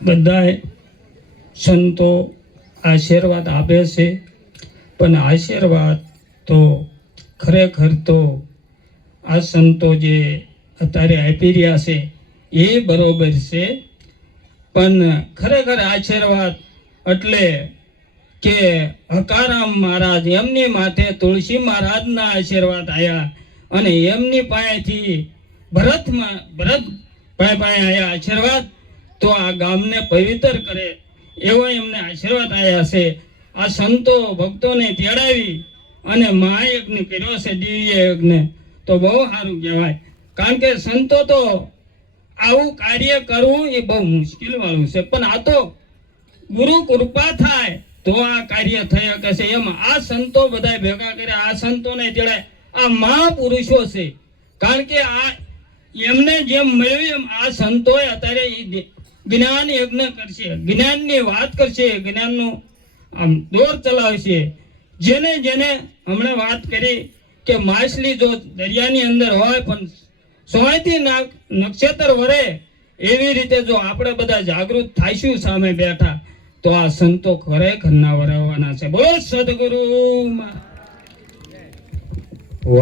બધાય સંતો આશીર્વાદ આપે છે, પણ આશીર્વાદ તો ખરેખર તો આ સંતો જે અત્યારે આપી રહ્યા છે એ બરોબર છે, પણ ખરેખર આશીર્વાદ એટલે કે હકારામ મહારાજ એમની માથે તુલસી મહારાજના આશીર્વાદ આવ્યા અને એમની પાસેથી ભરતભાઈ પાસે આવ્યા આશીર્વાદ, તો આ ગામને પવિત્ર કરે એવો એમને આશીર્વાદ આવ્યા છે. આ સંતો ભક્તોને તેડાવી અને મહાયજ્ઞ કર્યો છે, દિવ્ય યજ્ઞ, તો બહુ સારું કહેવાય. કારણ કે સંતો તો આવું કાર્ય કરવું એ બહુ મુશ્કેલ વાળું છે, પણ આ તો ગુરુ કૃપા થાય તો આ કાર્ય થઈ શકે છે. એમ આ સંતો બધા ભેગા કર્યા, આ સંતોને તેડાય, આ મહાપુરુષો છે. કારણ કે આ એમને જેમ મળ્યું એમ આ સંતોએ અત્યારે જ્ઞાન યજ્ઞ કરશે, જ્ઞાનની વાત કરશે, જ્ઞાનનો આમ દોર ચલાવશે. જેને જેને હમણાં વાત કરી કે માછલી જો દરિયાની અંદર હોય પણ સોયથી નક્ષત્ર વરે, એવી રીતે જો આપણે બધા જાગૃત થાઈશું સામે બેઠા તો આ સંતો ખરેખર ના વરાવવાના છે. બોલો સદગુરુ.